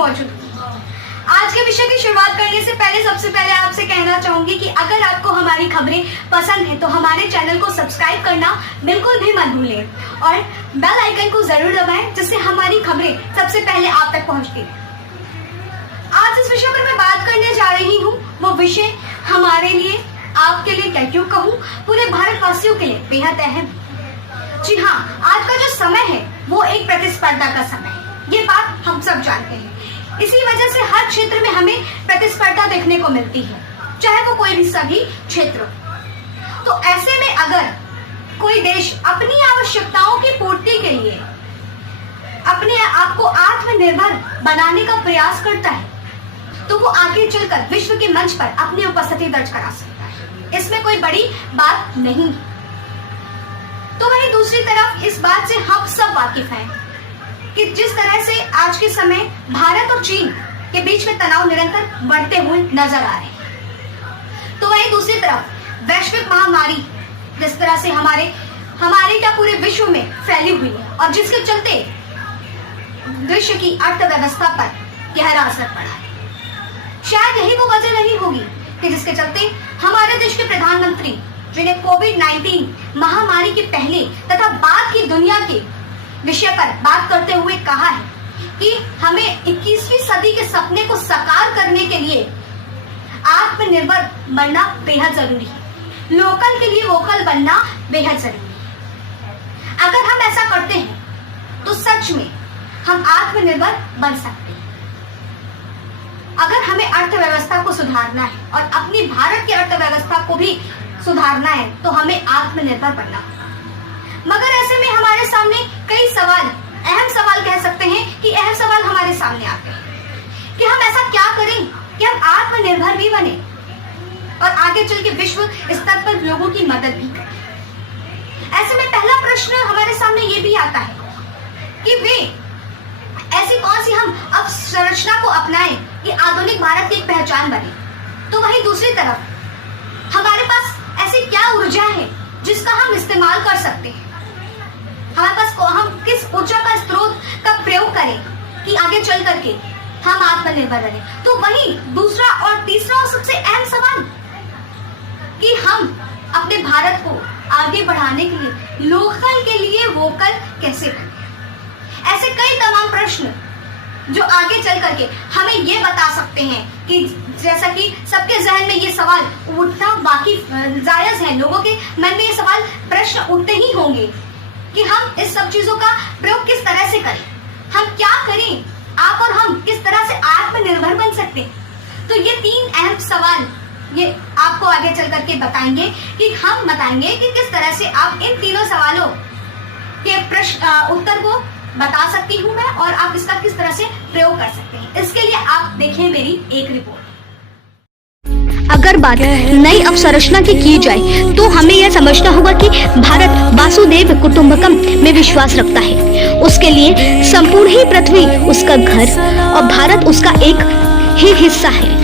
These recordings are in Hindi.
मौजूद हूँ। आज के विषय की शुरुआत करने से पहले सबसे पहले आपसे कहना चाहूंगी कि अगर आपको हमारी खबरें पसंद है तो हमारे चैनल को सब्सक्राइब करना बिल्कुल भी मत भूलें और बेल आइकन को जरूर दबाएं जिससे हमारी खबरें सबसे पहले आप तक पहुंचती हैं। आज इस विषय पर मैं बात करने जा रही हूँ, वो विषय हमारे लिए, आपके लिए क्या क्यों कहूँ, पूरे भारतवासियों के लिए बेहद अहम। जी हाँ, आज का जो समय है वो एक प्रतिस्पर्धा का समय है, ये बात हम सब जानते हैं। इसी वजह से हर क्षेत्र में हमें प्रतिस्पर्धा देखने को मिलती है, चाहे वो कोई भी सभी क्षेत्र। तो ऐसे में अगर कोई देश अपनी आवश्यकताओं की पूर्ति के लिए अपने आप को आत्मनिर्भर बनाने का प्रयास करता है तो वो आगे चलकर विश्व के मंच पर अपनी उपस्थिति दर्ज करा सकता है, इसमें कोई बड़ी बात नहीं। तो वहीं दूसरी तरफ इस बात से हम सब वाकिफ हैं कि जिस तरह से आज के समय भारत और चीन के बीच में तनाव निरंतर बढ़ते हुए नजर आ रहे हैं, तो वहीं दूसरी तरफ वैश्विक महामारी जिस तरह से हमारे क्या पूरे विश्व में फैली हुई है और जिसके चलते विश्व की अर्थव्यवस्था पर गहरा असर पड़ा है। शायद यही वो वजह नहीं होगी कि जिसके चलते हमारे देश के प्रधानमंत्री जिन्हें कोविड-19 महामारी के पहले तथा बाद की दुनिया के विषय पर बात करते हुए कहा है कि हमें 21वीं सदी के सपने को साकार करने के लिए आत्मनिर्भर बनना बेहद जरूरी है, लोकल के लिए वोकल बनना बेहद जरूरी है। अगर हम ऐसा करते हैं तो सच में हम आत्मनिर्भर बन सकते हैं। अगर हमें अर्थव्यवस्था को सुधारना है और अपनी भारत की अर्थव्यवस्था को भी सुधारना है तो हमें आत्मनिर्भर बनना होगा। मगर ऐसे में हमारे सामने कई सवाल, अहम सवाल कह सकते हैं कि अहम सवाल हमारे सामने आते हैं कि हम ऐसा क्या करें कि हम आत्मनिर्भर भी बने और आगे चल के विश्व स्तर पर लोगों की मदद भी करें। ऐसे में पहला प्रश्न हमारे सामने ये भी आता है कि वे ऐसी कौन सी हम अवसंरचना को अपनाएं कि आधुनिक भारत की एक पहचान बने। तो वहीं दूसरी तरफ हमारे पास ऐसी क्या ऊर्जा है जिसका हम इस्तेमाल कर सकते हैं, हमारे पास हम किस ऊर्जा का स्रोत का प्रयोग करें कि आगे चल करके हम आत्मनिर्भर बने। तो वही दूसरा और तीसरा और सबसे अहम सवाल कि हम अपने भारत को आगे बढ़ाने के लिए लोकल के लिए वोकल कैसे बने। ऐसे कई तमाम प्रश्न जो आगे चल करके हमें ये बता सकते हैं कि जैसा कि सबके जहन में ये सवाल उठना बाकी जायज है, लोगों के मन में ये सवाल प्रश्न उठते ही होंगे कि हम इस सब चीजों का प्रयोग किस तरह से करें, हम क्या करें, आप और हम किस तरह से आत्मनिर्भर बन सकते हैं। तो ये तीन अहम सवाल ये आपको आगे चल करके बताएंगे कि हम बताएंगे कि किस तरह से आप इन तीनों सवालों के प्रश्न उत्तर को बता सकती हूँ मैं और आप इसका किस तरह से प्रयोग कर सकते हैं। इसके लिए आप देखें मेरी एक रिपोर्ट। अगर बात नई अवसंरचना की जाए तो हमें यह समझना होगा कि भारत वासुदेव कुटुंबकम में विश्वास रखता है। उसके लिए संपूर्ण ही पृथ्वी उसका घर और भारत उसका एक ही हिस्सा है।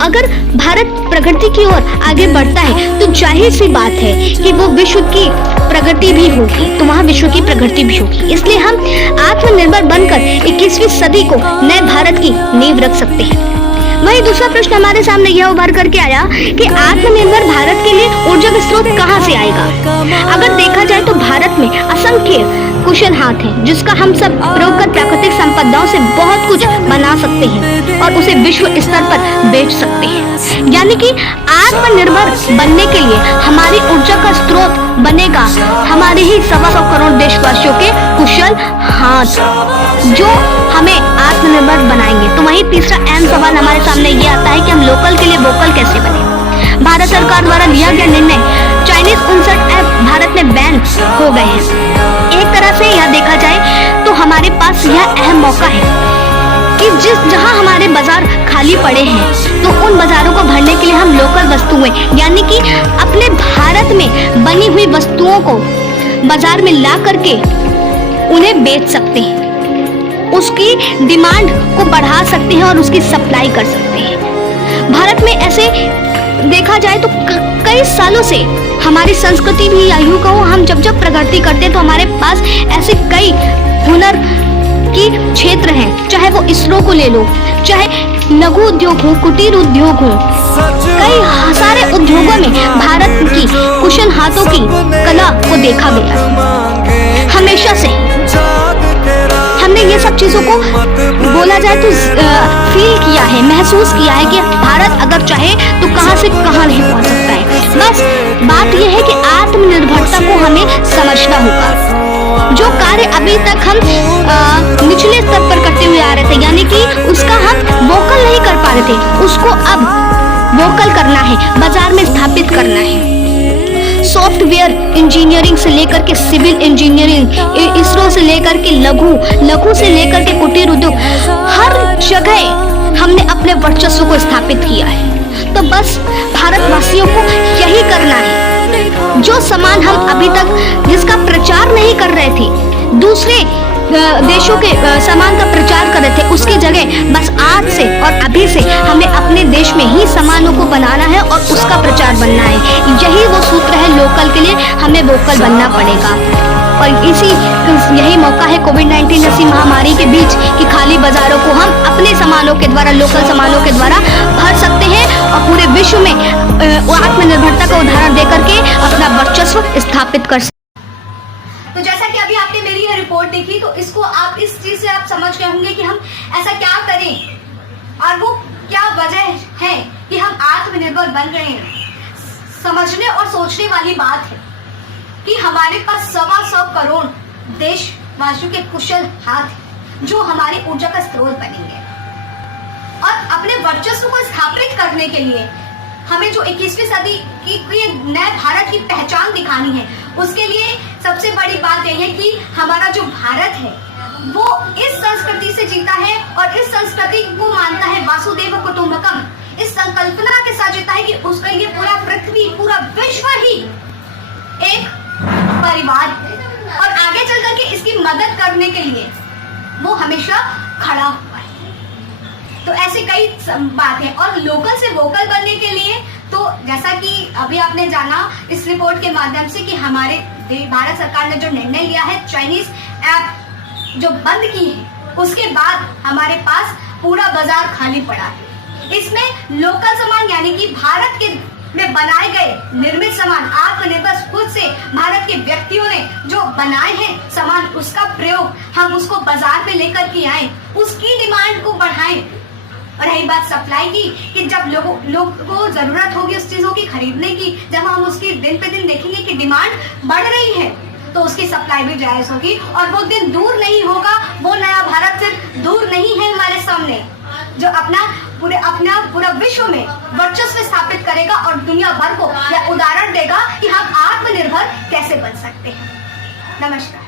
अगर भारत प्रगति की ओर आगे बढ़ता है तो जाहिर सी बात है कि वो विश्व की प्रगति भी होगी, तो वहाँ विश्व की प्रगति भी होगी। इसलिए हम आत्मनिर्भर बनकर 21वीं सदी को नए भारत की नींव रख सकते हैं। वही दूसरा प्रश्न हमारे सामने यह उभर करके आया कि आत्मनिर्भर भारत के लिए ऊर्जा का स्रोत कहाँ से आएगा। अगर देखा जाए तो भारत में असंख्य कुशल हाथ हैं जिसका हम सब प्रयोग कर प्राकृतिक संपदाओं से बहुत कुछ बना सकते हैं और उसे विश्व स्तर पर बेच सकते हैं। यानी कि आत्मनिर्भर बनने के लिए हमारी ऊर्जा का स्रोत बनेगा हमारे ही 125 करोड़ देशवासियों के कुशल हाथ जो हमें आत्मनिर्भर बनाएंगे। तो वही तीसरा अहम सवाल हमारे सामने ये आता है कि हम लोकल के लिए वोकल कैसे बने। भारत सरकार द्वारा लिया गया निर्णय चाइनीज 59 ऐप भारत में बैन हो गए हैं। एक तरह से यह देखा जाए तो हमारे पास यह अहम मौका है कि जहां हमारे बाजार खाली पड़े हैं तो उन बाजारों को भरने के लिए हम लोकल वस्तुएं यानी कि अपने भारत में बनी हुई वस्तुओं को बाजार में ला करके उन्हें बेच सकते हैं, उसकी डिमांड को बढ़ा सकते हैं और उसकी सप्लाई कर सकते हैं। भारत में ऐसे देखा जाए तो कई सालों से हमारी संस्कृति भी या यूं कहो हम जब प्रगति करते हैं तो हमारे पास ऐसे कई हुनर की क्षेत्र हैं, चाहे वो इसरो को ले लो, चाहे लघु उद्योग हो, कुटीर उद्योग हो, कई सारे उद्योगों में भारत की कुशल हाथों की कला को देखा गया है। हमेशा से हमने ये सब चीजों को बोला जाए तो फील किया है, महसूस किया है कि भारत अगर चाहे तो कहां से कहां नहीं पहुंच सकता है। बस बात यह है कि आत्मनिर्भरता को हमें समझना होगा। जो कार्य अभी तक हम निचले स्तर पर करते हुए आ रहे थे, यानी कि उसका हम वोकल नहीं कर पा रहे थे, उसको अब वोकल करना है, बाजार में स्थापित करना है। सॉफ्टवेयर इंजीनियरिंग से लेकर के सिविल इंजीनियरिंग, इसरो से लेकर के लघु से लेकर के कुटीर उद्योग, हर जगह हमने अपने वर्चस्व को स्थापित किया है। तो बस भारतवासियों को यही करना है। जो सामान हम अभी तक जिसका प्रचार नहीं कर रहे थे, दूसरे देशों के सामान का प्रचार कर रहे थे, उसकी जगह बस आज से और अभी से हमें अपने देश में ही सामानों को बनाना है और उसका प्रचार बनना है। यही वो सूत्र है, लोकल के लिए हमें वोकल बनना पड़ेगा। और यही मौका है कोविड-19 जैसी महामारी के बीच कि खाली बाजारों को हम अपने सामानों के द्वारा, लोकल सामानों के द्वारा भर सकते हैं और पूरे विश्व में आत्मनिर्भरता का उदाहरण देकर के अपना वर्चस्व स्थापित कर सकते। तो जैसा कि अभी आपने मेरी ये रिपोर्ट देखी, तो इसको आप इस चीज से आप समझ गए होंगे कि हम ऐसा क्या करें और वो क्या वजह है कि हम आत्मनिर्भर बन रहे हैं। समझने और सोचने वाली बात है कि हमारे पास 125 करोड़ देशवासियों के कुशल हाथ हैं, जो हमारी ऊर्जा का स्रोत बनेंगे। और अपने वर्चस्व को स्थापित करने के लिए हमें जो 21वीं सदी की नए भारत की पहचान दिखानी है, उसके लिए सबसे बड़ी बात यह है कि हमारा जो भारत है वो इस संस्कृति से जीता है और इस संस्कृति को मानता है वासुदेव कुटुंबकम। इस संकल्पना के साथ जीता है कि उसके लिए पूरा पृथ्वी, पूरा विश्व ही एक परिवार है और आगे चल करके इसकी मदद करने के लिए वो हमेशा खड़ा हुआ है। तो ऐसी कई बात है। और लोकल से वोकल बनने के लिए तो जैसा कि अभी आपने जाना इस रिपोर्ट के माध्यम से कि हमारे भारत सरकार ने जो निर्णय लिया है, चाइनीज ऐप जो बंद की है, उसके बाद हमारे पास पूरा बाजार खाली पड़ा है। इसमें लोकल सामान यानी कि भारत के में बनाए गए निर्मित सामान, आत्मनिर्भर खुद से भारत के व्यक्तियों ने जो बनाए हैं सामान, उसका प्रयोग हम उसको बाजार में लेकर के आए, उसकी डिमांड को बढ़ाएं। और रही बात सप्लाई की कि जब लोगों को जरूरत होगी उस चीजों की खरीदने की, जब हम उसकी दिन पे दिन देखेंगे कि डिमांड बढ़ रही है, तो उसकी सप्लाई भी जायज होगी और वो दिन दूर नहीं होगा। वो नया भारत सिर्फ दूर नहीं है हमारे सामने, जो अपना पूरा विश्व में वर्चस्व स्थापित करेगा और दुनिया भर को यह उदाहरण देगा कि हम आत्मनिर्भर कैसे बन सकते हैं। नमस्कार।